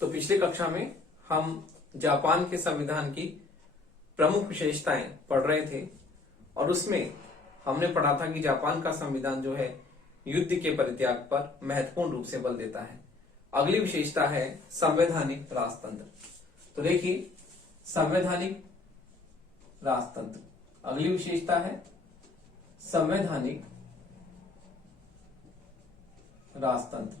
तो पिछली कक्षा में हम जापान के संविधान की प्रमुख विशेषताएं पढ़ रहे थे और उसमें हमने पढ़ा था कि जापान का संविधान जो है युद्ध के परित्याग पर महत्वपूर्ण रूप से बल देता है। अगली विशेषता है संवैधानिक राजतंत्र। तो देखिए, संवैधानिक राजतंत्र, अगली विशेषता है संवैधानिक राजतंत्र।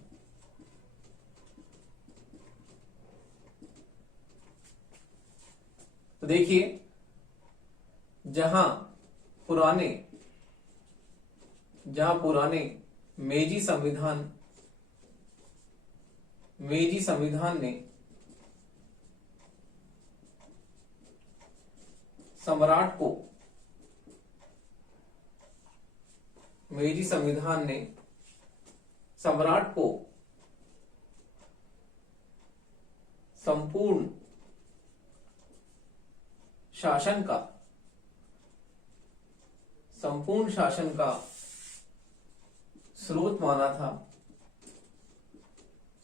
तो देखिए, जहां पुराने मेजी संविधान ने सम्राट को संपूर्ण शासन का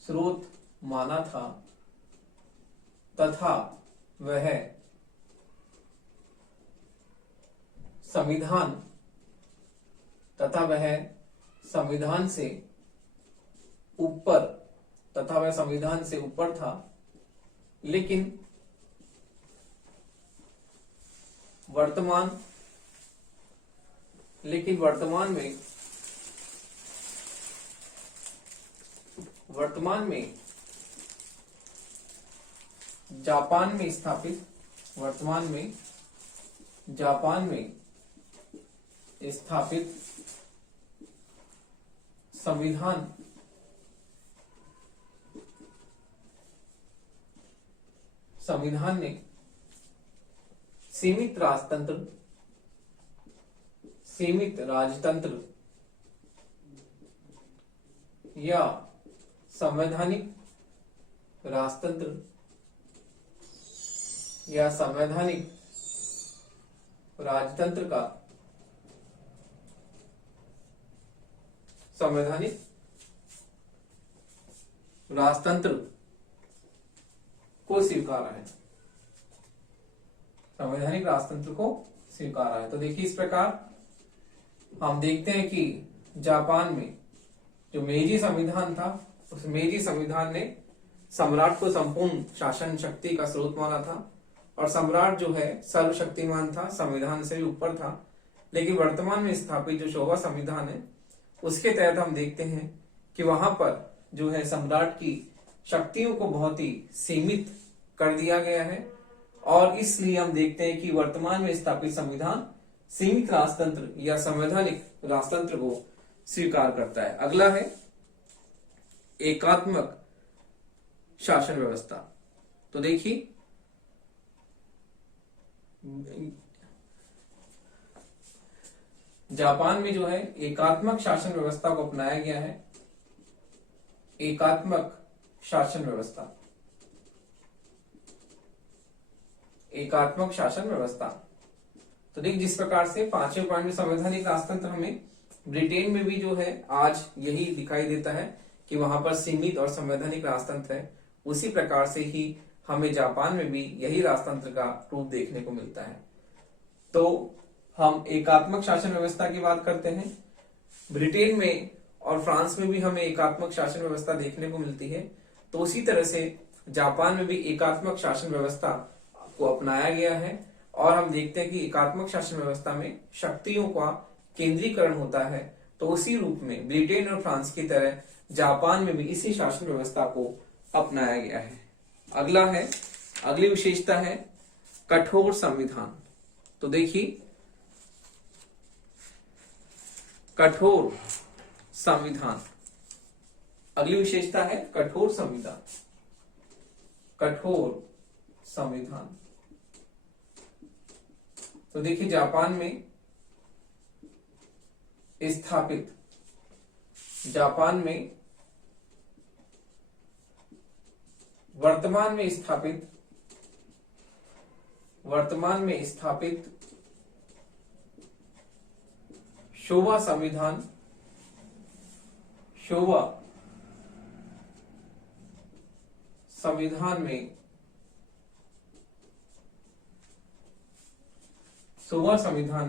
स्रोत माना था तथा वह संविधान से ऊपर था, लेकिन वर्तमान में जापान में स्थापित संविधान ने सीमित राजतंत्र या संवैधानिक राजतंत्र को स्वीकारा है। तो देखिए, इस प्रकार हम देखते हैं कि जापान में जो मेजी संविधान था, उस मेजी संविधान ने सम्राट को संपूर्ण शासन शक्ति का स्रोत माना था और सम्राट जो है सर्वशक्तिमान था, संविधान से भी ऊपर था। लेकिन वर्तमान में स्थापित जो शोवा संविधान है, उसके तहत हम देखते हैं कि वहां पर जो है सम्राट की शक्तियों को बहुत ही सीमित कर दिया गया है और इसलिए हम देखते हैं कि वर्तमान में स्थापित संविधान सीमित राजतंत्र या संवैधानिक राजतंत्र को स्वीकार करता है। अगला है एकात्मक शासन व्यवस्था। तो देखिए, जापान में जो है एकात्मक शासन व्यवस्था को अपनाया गया है। एकात्मक शासन व्यवस्था। तो देख, जिस प्रकार से पांचवें पॉइंट में संवैधानिक राजतंत्र हमें ब्रिटेन में भी जो है आज यही दिखाई देता है कि वहां पर सीमित और संवैधानिक राजतंत्र है, उसी प्रकार से ही हमें जापान में भी यही राजतंत्र का रूप देखने को मिलता है। तो हम एकात्मक शासन व्यवस्था की बात करते हैं। ब्रिटेन में और फ्रांस में भी हमें एकात्मक शासन व्यवस्था देखने को मिलती है। तो उसी तरह से जापान में भी एकात्मक शासन व्यवस्था को अपनाया गया है और हम देखते हैं कि एकात्मक शासन व्यवस्था में शक्तियों का केंद्रीकरण होता है। तो उसी रूप में ब्रिटेन और फ्रांस की तरह जापान में भी इसी शासन व्यवस्था को अपनाया गया है। अगली विशेषता है कठोर संविधान। तो देखिए, कठोर अगली विशेषता है कठोर संविधान। तो देखिए, जापान में वर्तमान में स्थापित शोवा संविधान में शोवा संविधान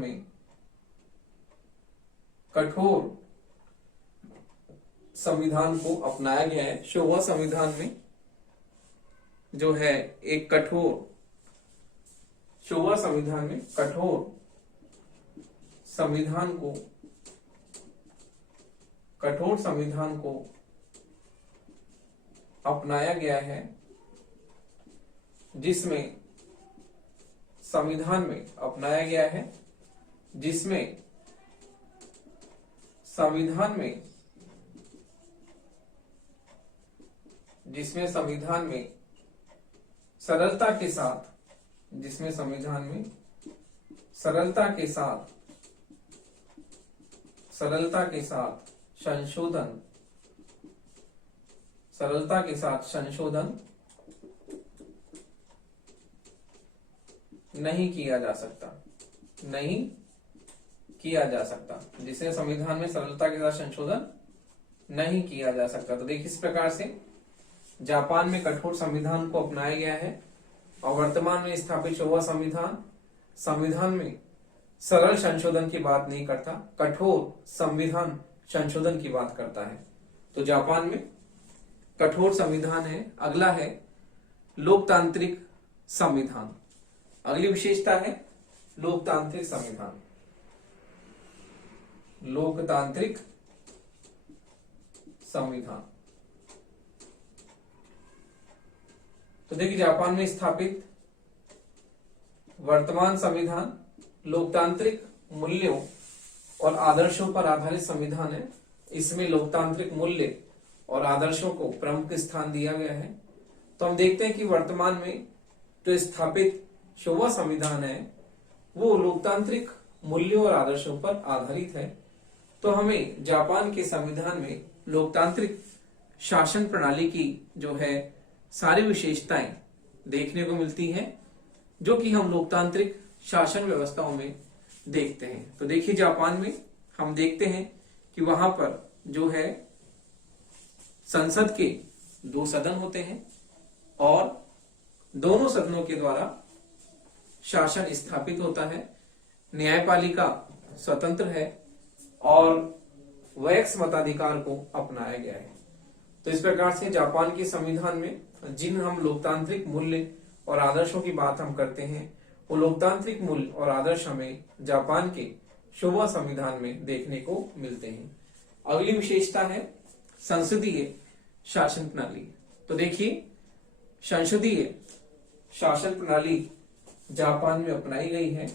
में कठोर संविधान को अपनाया गया है। शोवा संविधान में जो है एक कठोर संविधान को अपनाया गया है, जिसमें संविधान में सरलता के साथ संशोधन नहीं किया जा सकता, जिसमें संविधान में सरलता के साथ संशोधन नहीं किया जा सकता। तो देखिए, इस प्रकार से जापान में कठोर संविधान को अपनाया गया है और वर्तमान में स्थापित शोवा संविधान में सरल संशोधन की बात नहीं करता, कठोर संविधान संशोधन की बात करता है। तो जापान में कठोर संविधान है। अगला है लोकतांत्रिक संविधान। अगली विशेषता है लोकतांत्रिक संविधान। तो देखिए, जापान में स्थापित वर्तमान संविधान लोकतांत्रिक मूल्यों और आदर्शों पर आधारित संविधान है। इसमें लोकतांत्रिक मूल्य और आदर्शों को प्रमुख स्थान दिया गया है। तो हम देखते हैं कि वर्तमान में जो स्थापित शोवा संविधान है वो लोकतांत्रिक मूल्यों और आदर्शों पर आधारित है। तो हमें जापान के संविधान में लोकतांत्रिक शासन प्रणाली की जो है सारी विशेषताएं देखने को मिलती हैं, जो कि हम लोकतांत्रिक शासन व्यवस्थाओं में देखते हैं। तो देखिए, जापान में हम देखते हैं कि वहां पर जो है संसद के 2 सदन होते हैं और दोनों सदनों के द्वारा शासन स्थापित होता है। न्यायपालिका स्वतंत्र है और वैक्स मताधिकार को अपनाया गया है। तो इस प्रकार से जापान के संविधान में जिन हम लोकतांत्रिक मूल्य और आदर्शों की बात हम करते हैं, वो लोकतांत्रिक मूल्य और आदर्श हमें जापान के शोवा संविधान में देखने को मिलते हैं। अगली विशेषता है संसदीय शासन प्रणाली। तो देखिए, संसदीय शासन प्रणाली जापान में अपनाई गई है।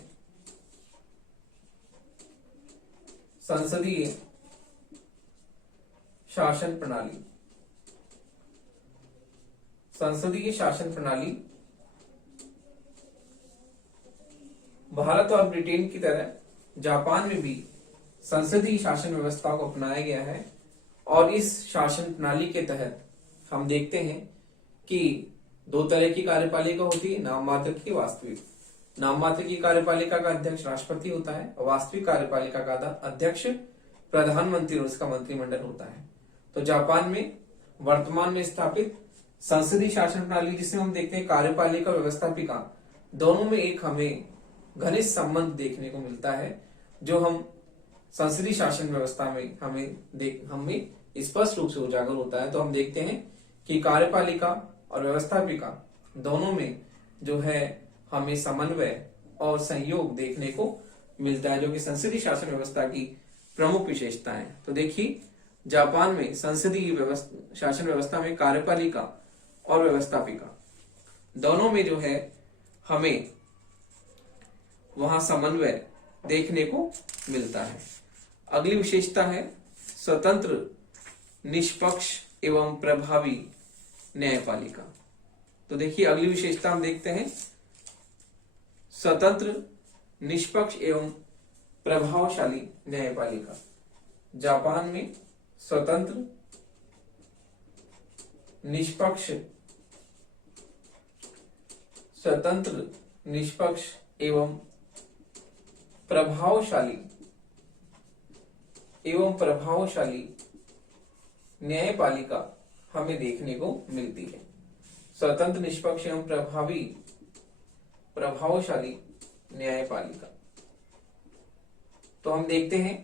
संसदीय शासन प्रणाली भारत और ब्रिटेन की तरह जापान में भी संसदीय शासन व्यवस्था को अपनाया गया है। और इस शासन प्रणाली के तहत हम देखते हैं कि 2 तरह की कार्यपालिका होती है, नाम मात्र की, वास्तविक। नाम मात्र की कार्यपालिका का अध्यक्ष राष्ट्रपति होता है और वास्तविक कार्यपालिका का अध्यक्ष प्रधानमंत्री और उसका मंत्रिमंडल होता है। तो जापान में वर्तमान में स्थापित संसदीय शासन प्रणाली, जिसमें हम देखते हैं कार्यपालिका व्यवस्थापिका दोनों में एक हमें घनिष्ठ संबंध देखने को मिलता है, जो हम संसदीय शासन व्यवस्था में हमें स्पष्ट रूप से उजागर होता है। तो हम देखते हैं कि कार्यपालिका और व्यवस्थापिका दोनों में जो है हमें समन्वय और सहयोग देखने को मिलता है, जो कि संसदीय शासन व्यवस्था की प्रमुख विशेषता है। तो देखिए, जापान में संसदीय शासन व्यवस्था में कार्यपालिका और व्यवस्थापिका दोनों में जो है हमें वहां समन्वय देखने को मिलता है। अगली विशेषता है स्वतंत्र, निष्पक्ष एवं प्रभावी न्यायपालिका। तो देखिए, अगली विशेषता हम देखते हैं स्वतंत्र, निष्पक्ष एवं प्रभावशाली न्यायपालिका। जापान में स्वतंत्र, निष्पक्ष एवं प्रभावशाली एवं प्रभावशाली न्यायपालिका हमें देखने को मिलती है। स्वतंत्र, निष्पक्ष एवं प्रभावशाली न्यायपालिका। तो हम देखते हैं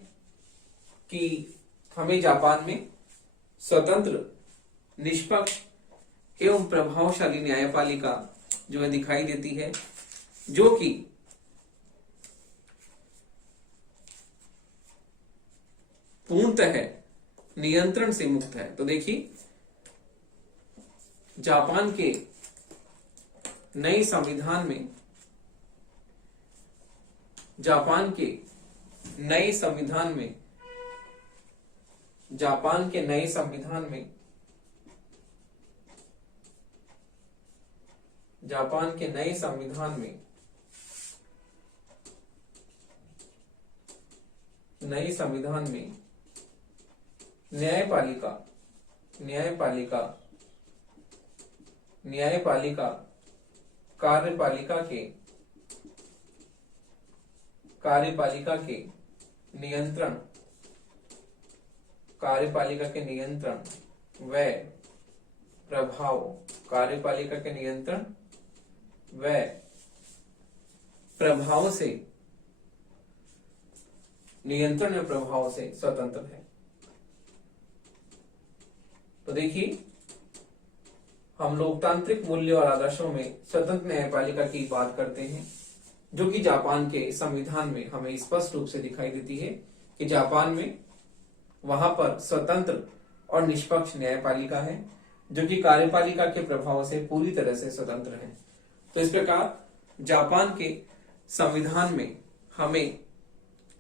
कि हमें जापान में स्वतंत्र, निष्पक्ष एवं प्रभावशाली न्यायपालिका जो है दिखाई देती है, जो कि पूर्णतः नियंत्रण से मुक्त है। तो देखिए, जापान के नए संविधान में, जापान के नए संविधान में जापान के नए संविधान में जापान के नए संविधान में नए संविधान में न्यायपालिका न्यायपालिका न्यायपालिका कार्यपालिका के नियंत्रण कार्यपालिका के नियंत्रण व प्रभाव कार्यपालिका के नियंत्रण व प्रभाव से नियंत्रण व प्रभाव से स्वतंत्र है। तो देखिए, हम लोकतांत्रिक मूल्य और आदर्शों में स्वतंत्र न्यायपालिका की बात करते हैं, जो कि जापान के संविधान में हमें स्पष्ट रूप से दिखाई देती है कि जापान में वहां पर स्वतंत्र और निष्पक्ष न्यायपालिका है, जो कि कार्यपालिका के प्रभाव से पूरी तरह से स्वतंत्र है। तो इस प्रकार जापान के संविधान में हमें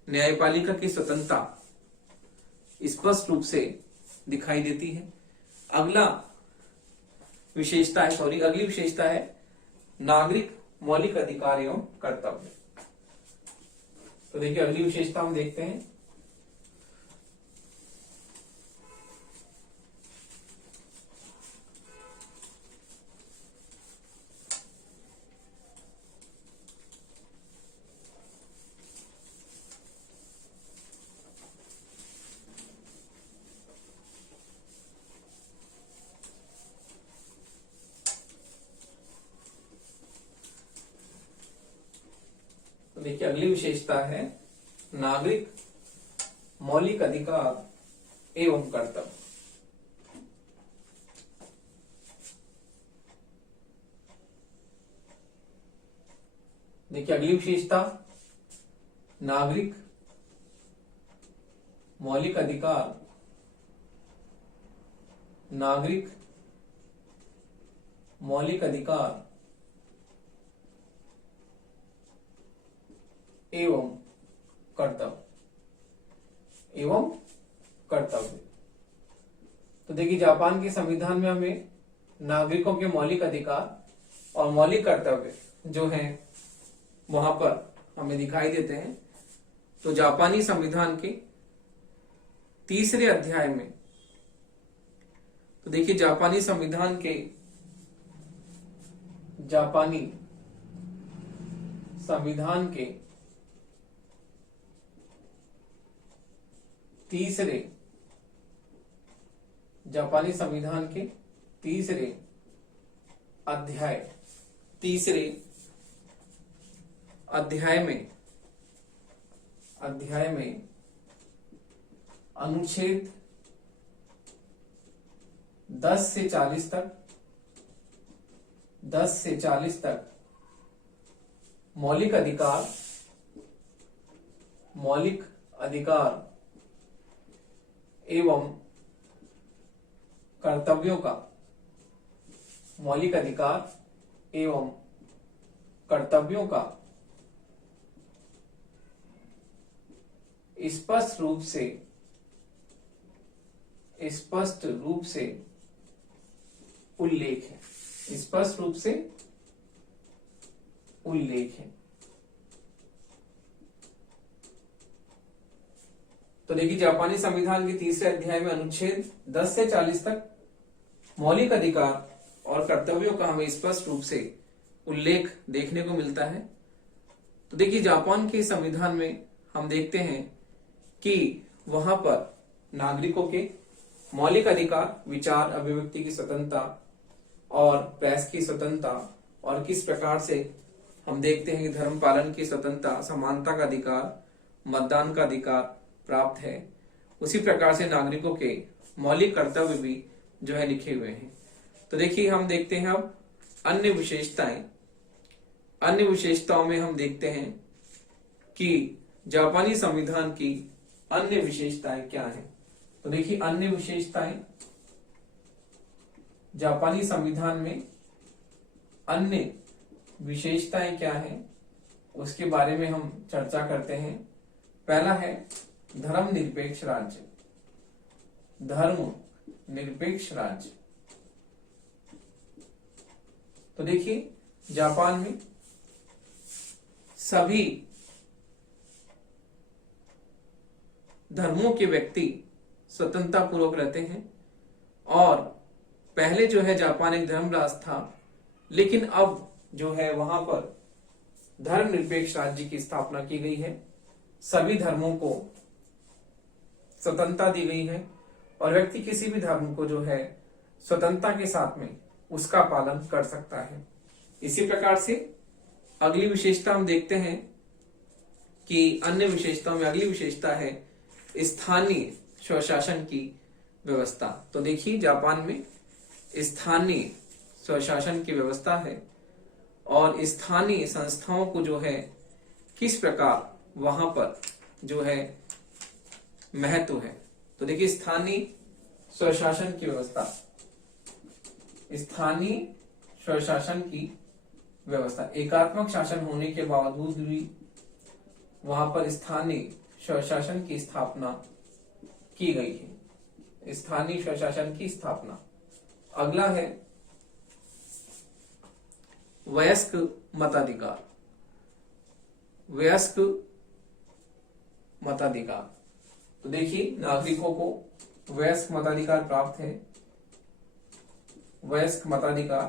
न्यायपालिका की स्वतंत्रता स्पष्ट रूप से दिखाई देती है। अगली विशेषता है नागरिक मौलिक अधिकार एवं कर्तव्य। तो देखिए, अगली विशेषता हम देखते हैं। देखिए, अगली विशेषता है नागरिक मौलिक अधिकार एवं कर्तव्य। देखिए, अगली विशेषता नागरिक मौलिक अधिकार नागरिक मौलिक अधिकार एवं कर्तव्य। तो देखिए, जापान के संविधान में हमें नागरिकों के मौलिक अधिकार और मौलिक कर्तव्य जो हैं वहां पर हमें दिखाई देते हैं। तो जापानी संविधान के तीसरे अध्याय में, तो देखिए, जापानी संविधान के तीसरे अध्याय में अनुच्छेद 10 से 40 तक मौलिक अधिकार एवं कर्तव्यों का स्पष्ट रूप से उल्लेख है। तो देखिए, जापानी संविधान के तीसरे अध्याय में अनुच्छेद 10 से 40 तक मौलिक अधिकार और कर्तव्यों का हमें स्पष्ट रूप से उल्लेख देखने को मिलता है। तो देखिए, जापान के संविधान में हम देखते हैं कि वहां पर नागरिकों के मौलिक अधिकार, विचार अभिव्यक्ति की स्वतंत्रता और प्रेस की स्वतंत्रता, और किस प्रकार से हम देखते हैं कि धर्म पालन की स्वतंत्रता, समानता का अधिकार, मतदान का अधिकार प्राप्त है। उसी प्रकार से नागरिकों के मौलिक कर्तव्य भी जो है लिखे हुए हैं। तो देखिए हम देखते हैं अब अन्य विशेषताएं। अन्य विशेषताओं में हम देखते हैं कि जापानी संविधान की अन्य विशेषताएं क्या हैं। तो देखिए अन्य विशेषताएं, जापानी संविधान में अन्य विशेषताएं क्या हैं उसके बारे में हम चर्चा करते हैं। पहला है धर्मनिरपेक्ष राज्य। धर्म निरपेक्ष राज्य। तो देखिए जापान में सभी धर्मों के व्यक्ति स्वतंत्रता पूर्वक रहते हैं, और पहले जो है जापान एक धर्म राष्ट्र था, लेकिन अब जो है वहां पर धर्मनिरपेक्ष राज्य की स्थापना की गई है। सभी धर्मों को स्वतंत्रता दी गई है और व्यक्ति किसी भी धर्म को जो है स्वतंत्रता के साथ में उसका पालन कर सकता है। इसी प्रकार से अगली विशेषता हम देखते हैं कि अन्य विशेषताओं में अगली विशेषता है स्थानीय स्वशासन की व्यवस्था। तो देखिए जापान में स्थानीय स्वशासन की व्यवस्था है और स्थानीय संस्थाओं को जो है किस प्रकार वहां पर जो है महत्व है। तो देखिए स्थानीय स्वशासन की व्यवस्था, स्थानीय स्वशासन की व्यवस्था, एकात्मक शासन होने के बावजूद भी वहां पर स्थानीय स्वशासन की स्थापना की गई है। स्थानीय स्वशासन की स्थापना। अगला है वयस्क मताधिकार। वयस्क मताधिकार। तो देखिए नागरिकों को वयस्क मताधिकार प्राप्त है। वयस्क मताधिकार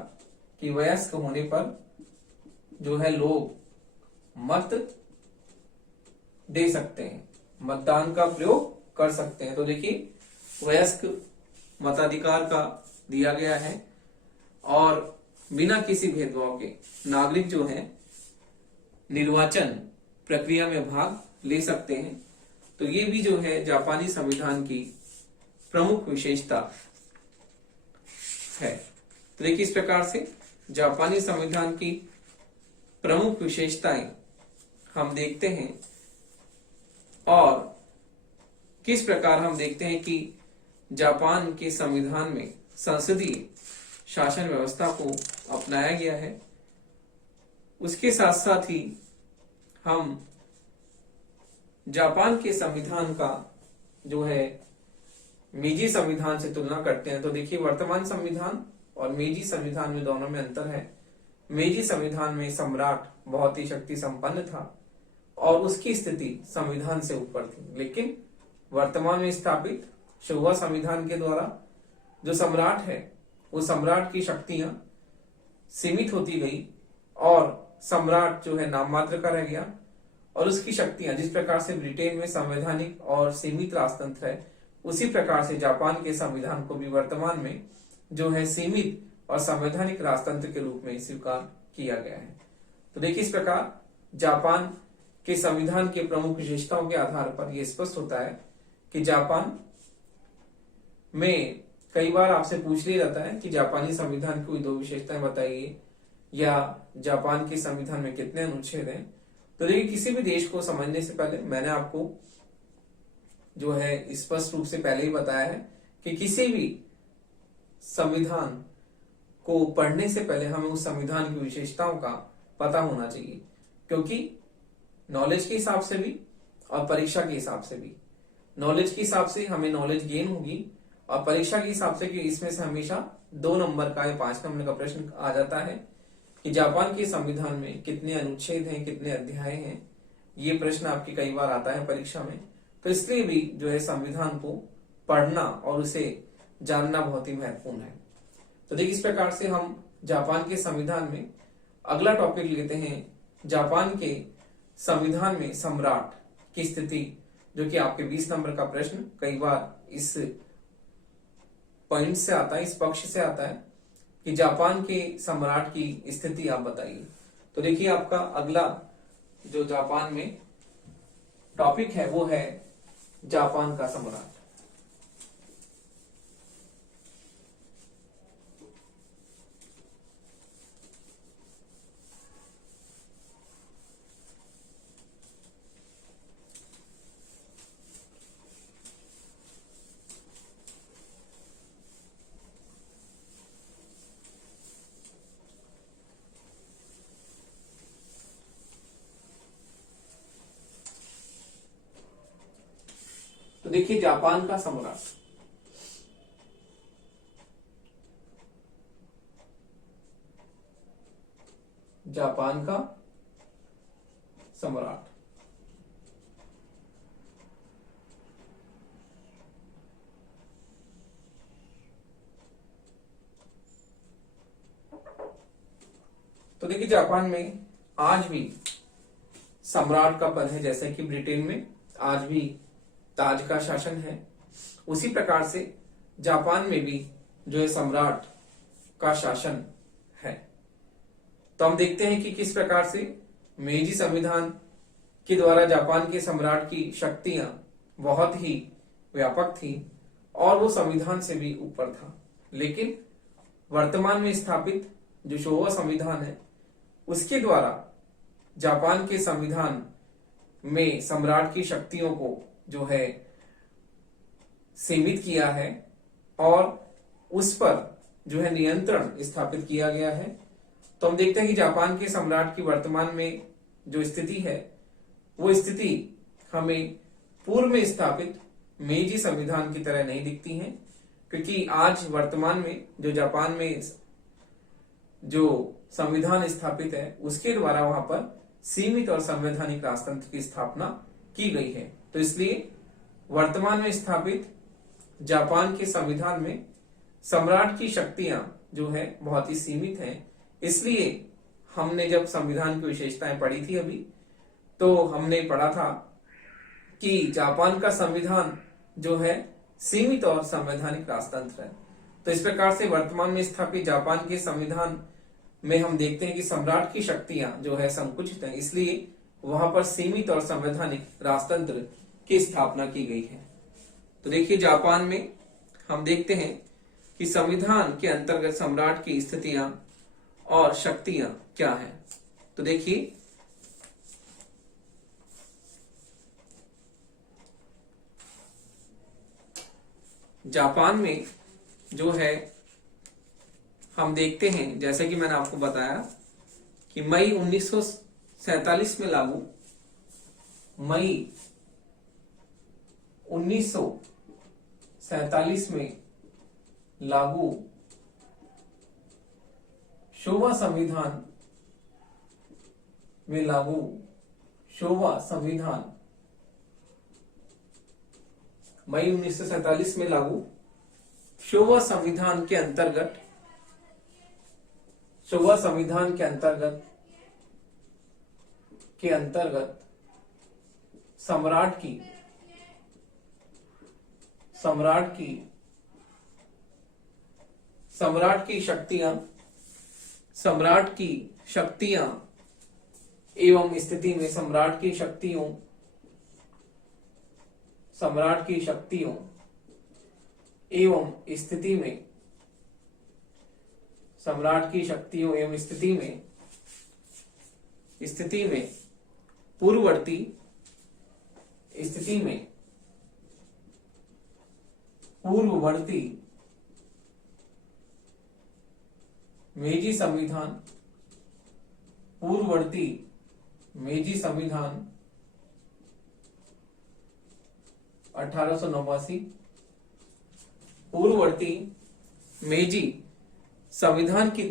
कि वयस्क होने पर जो है लोग मत दे सकते हैं, मतदान का प्रयोग कर सकते हैं। तो देखिए वयस्क मताधिकार का दिया गया है और बिना किसी भेदभाव के नागरिक जो है निर्वाचन प्रक्रिया में भाग ले सकते हैं। तो ये भी जो है जापानी संविधान की प्रमुख विशेषता है। तो देखिए इस प्रकार से जापानी संविधान की प्रमुख विशेषताएं हम देखते हैं और किस प्रकार हम देखते हैं कि जापान के संविधान में संसदीय शासन व्यवस्था को अपनाया गया है। उसके साथ साथ ही हम जापान के संविधान का जो है मेजी संविधान से तुलना करते हैं। तो देखिए वर्तमान संविधान और मेजी संविधान में दोनों में अंतर है। मेजी संविधान में सम्राट बहुत ही शक्ति संपन्न था और उसकी स्थिति संविधान से ऊपर थी, लेकिन वर्तमान में स्थापित शोवा संविधान के द्वारा जो सम्राट है वो सम्राट की शक्तियां सीमित होती गई और सम्राट जो है नाम मात्र का रह गया और उसकी शक्तियां जिस प्रकार से ब्रिटेन में संवैधानिक और सीमित राजतंत्र है, उसी प्रकार से जापान के संविधान को भी वर्तमान में जो है सीमित और संवैधानिक राजतंत्र के रूप में स्वीकार किया गया है। तो देखिए इस प्रकार जापान के संविधान के प्रमुख विशेषताओं के आधार पर यह स्पष्ट होता है कि जापान में कई बार आपसे पूछ लिया जाता है कि जापानी संविधान की कोई दो विशेषताएं बताइए या जापान के संविधान में कितने अनुच्छेद हैं। तो देखिए किसी भी देश को समझने से पहले मैंने आपको जो है स्पष्ट रूप से पहले ही बताया है कि किसी भी संविधान को पढ़ने से पहले हमें उस संविधान की विशेषताओं का पता होना चाहिए, क्योंकि नॉलेज के हिसाब से भी और परीक्षा के हिसाब से भी। नॉलेज के हिसाब से हमें नॉलेज गेन होगी और परीक्षा के हिसाब से कि इसमें से हमेशा 2 नंबर का या 5 नंबर का प्रश्न आ जाता है कि जापान के संविधान में कितने अनुच्छेद हैं, कितने अध्याय हैं। ये प्रश्न आपकी कई बार आता है परीक्षा में। तो इसलिए भी जो है संविधान को पढ़ना और उसे जानना बहुत ही महत्वपूर्ण है। तो देखिए इस प्रकार से हम जापान के संविधान में अगला टॉपिक लेते हैं। जापान के संविधान में सम्राट की स्थिति जो कि आपके 20 नंबर का प्रश्न कई बार इस पॉइंट से आता है, इस पक्ष से आता है कि जापान के सम्राट की स्थिति आप बताइए। तो देखिए आपका अगला जो जापान में टॉपिक है वो है जापान का सम्राट। तो देखिए जापान का सम्राट, जापान का सम्राट तो देखिए जापान में आज भी सम्राट का पद है। जैसे कि ब्रिटेन में आज भी ताज का शासन है, उसी प्रकार से जापान में भी जो है सम्राट का शासन है। तो हम देखते हैं कि किस प्रकार से मेजी संविधान के द्वारा जापान के सम्राट की शक्तियां बहुत ही व्यापक थी और वो संविधान से भी ऊपर था। लेकिन वर्तमान में स्थापित जो शोवा संविधान है उसके द्वारा जापान के संविधान में सम्राट की शक्तियों को जो है सीमित किया है और उस पर जो है नियंत्रण स्थापित किया गया है। तो हम देखते हैं कि जापान के सम्राट की वर्तमान में जो स्थिति है वो स्थिति हमें पूर्व में स्थापित मेजी संविधान की तरह नहीं दिखती है, क्योंकि आज वर्तमान में जो जापान में जो संविधान स्थापित है उसके द्वारा वहां पर सीमित और संवैधानिक राजतंत्र की स्थापना की गई है। तो इसलिए वर्तमान में स्थापित जापान के संविधान में सम्राट की शक्तियां जो है बहुत ही सीमित हैं। इसलिए हमने जब संविधान की विशेषताएं पढ़ी थी अभी, तो हमने पढ़ा था कि जापान का संविधान जो है सीमित और संवैधानिक राजतंत्र है। तो इस प्रकार से वर्तमान में स्थापित जापान के संविधान में हम देखते हैं कि सम्राट की शक्तियां जो है संकुचित हैं, इसलिए वहां पर सीमित और संवैधानिक राजतंत्र की स्थापना की गई है। तो देखिए जापान में हम देखते हैं कि संविधान के अंतर्गत सम्राट की स्थितियां और शक्तियां क्या हैं। तो देखिए जापान में जो है हम देखते हैं, जैसे कि मैंने आपको बताया कि मई 1947 में लागू, मई 1947 में लागू शोवा संविधान में लागू शोवा संविधान, मई 1947 में लागू शोवा संविधान के अंतर्गत, शोवा संविधान के अंतर्गत सम्राट की शक्तियां एवं स्थिति में सम्राट की शक्तियों एवं स्थिति में सम्राट की शक्तियों एवं स्थिति में पूर्ववर्ती मेजी संविधान 1889, पूर्ववर्ती मेजी संविधान की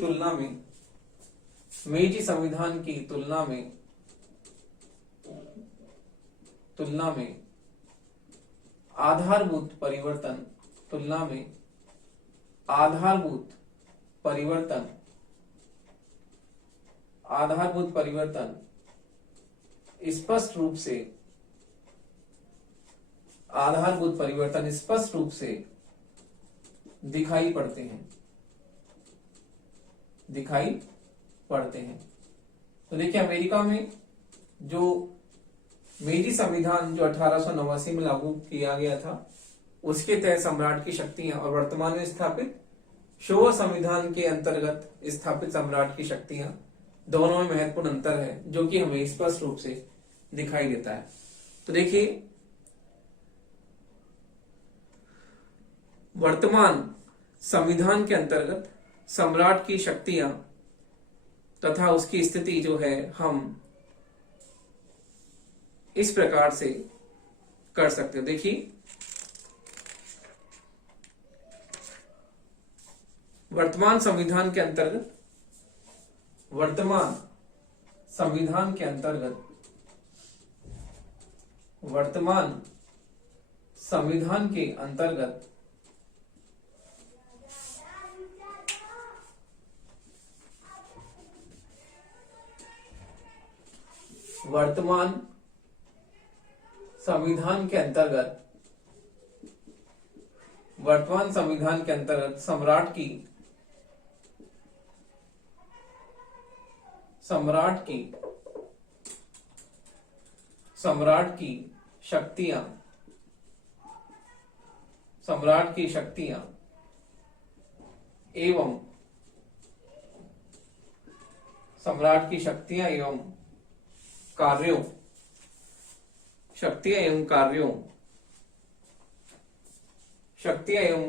तुलना में आधारभूत परिवर्तन स्पष्ट रूप से आधारभूत परिवर्तन स्पष्ट रूप से दिखाई पड़ते हैं। तो देखिए अमेरिका में जो मेजी संविधान जो 1889 में लागू किया गया था, उसके तहत सम्राट की शक्तियां और वर्तमान में स्थापित शोवा संविधान के अंतर्गत स्थापित सम्राट की शक्तियां, दोनों में महत्वपूर्ण अंतर है जो कि हमें स्पष्ट रूप से दिखाई देता है। तो देखिए वर्तमान संविधान के अंतर्गत सम्राट की शक्तियां तथा उसकी स्थिति जो है हम इस प्रकार से कर सकते हैं। देखिए वर्तमान संविधान के अंतर्गत सम्राट की शक्तियां एवं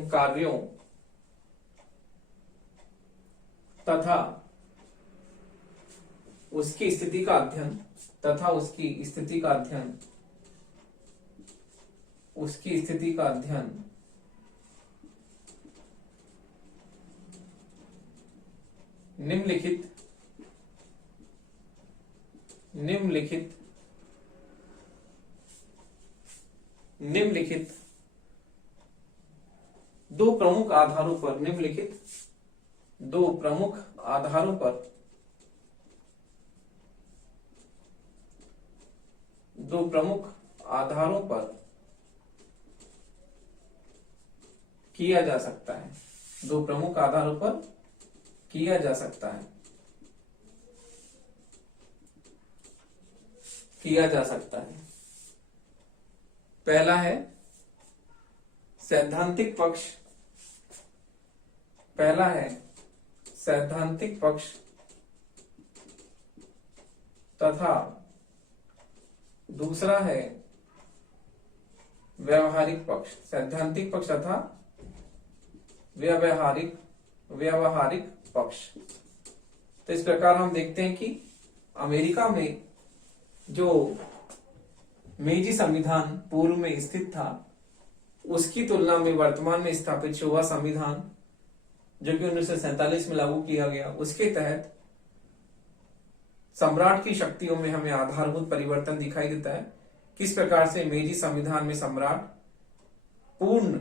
कार्यों तथा उसकी स्थिति का अध्ययन निम्नलिखित दो प्रमुख आधारों पर किया जा सकता है। पहला है सैद्धांतिक पक्ष तथा दूसरा है व्यवहारिक पक्ष। सैद्धांतिक पक्ष तथा व्यवहारिक पक्ष। तो इस प्रकार हम देखते हैं कि अमेरिका में जो मेजी संविधान पूर्व में स्थित था, उसकी तुलना में वर्तमान में स्थापित शोवा संविधान जो कि 1947 में लागू किया गया, उसके तहत सम्राट की शक्तियों में हमें आधारभूत परिवर्तन दिखाई देता है। किस प्रकार से मेजी संविधान में सम्राट पूर्ण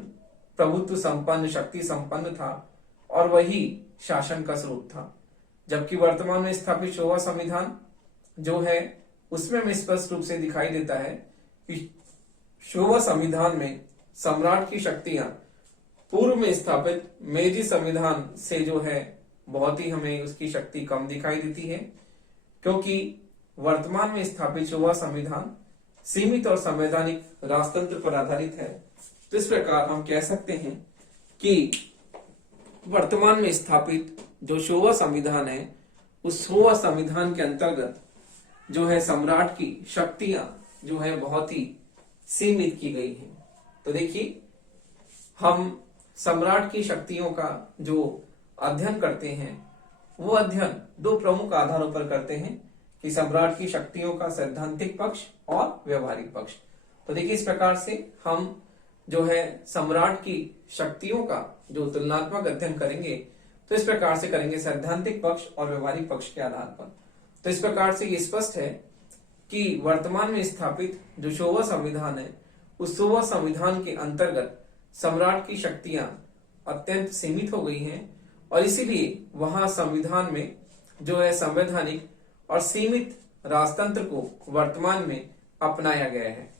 प्रभुत्व संपन्न, शक्ति संपन्न था और वही शासन का स्वरूप था, जबकि वर्तमान में स्थापित शोवा संविधान जो है उसमें हमें स्पष्ट रूप से दिखाई देता है कि शोवा संविधान में सम्राट की शक्तियां पूर्व में स्थापित मेजी संविधान से जो है बहुत ही हमें उसकी शक्ति कम दिखाई देती है, क्योंकि वर्तमान में स्थापित शोवा संविधान सीमित और संवैधानिक राजतंत्र पर आधारित है। तो इस प्रकार हम कह सकते हैं कि वर्तमान में स्थापित जो शोवा संविधान है, उस शोवा संविधान के अंतर्गत जो है सम्राट की शक्तियां जो है बहुत ही सीमित की गई हैं। तो देखिए हम सम्राट की शक्तियों का जो अध्ययन करते हैं, वो अध्ययन दो प्रमुख आधारों पर करते हैं कि सम्राट की शक्तियों का सैद्धांतिक पक्ष और व्यवहारिक पक्ष। तो देखिए इस प्रकार से हम जो है सम्राट की शक्तियों का जो तुलनात्मक अध्ययन करेंगे, तो इस प्रकार से करेंगे सैद्धांतिक पक्ष और व्यवहारिक पक्ष के आधार पर। तो इस प्रकार से ये स्पष्ट है कि वर्तमान में स्थापित जो शोवा संविधान है, उस शोवा संविधान के अंतर्गत सम्राट की शक्तियां अत्यंत सीमित हो गई हैं और इसीलिए वहां संविधान में जो है संवैधानिक और सीमित राजतंत्र को वर्तमान में अपनाया गया है।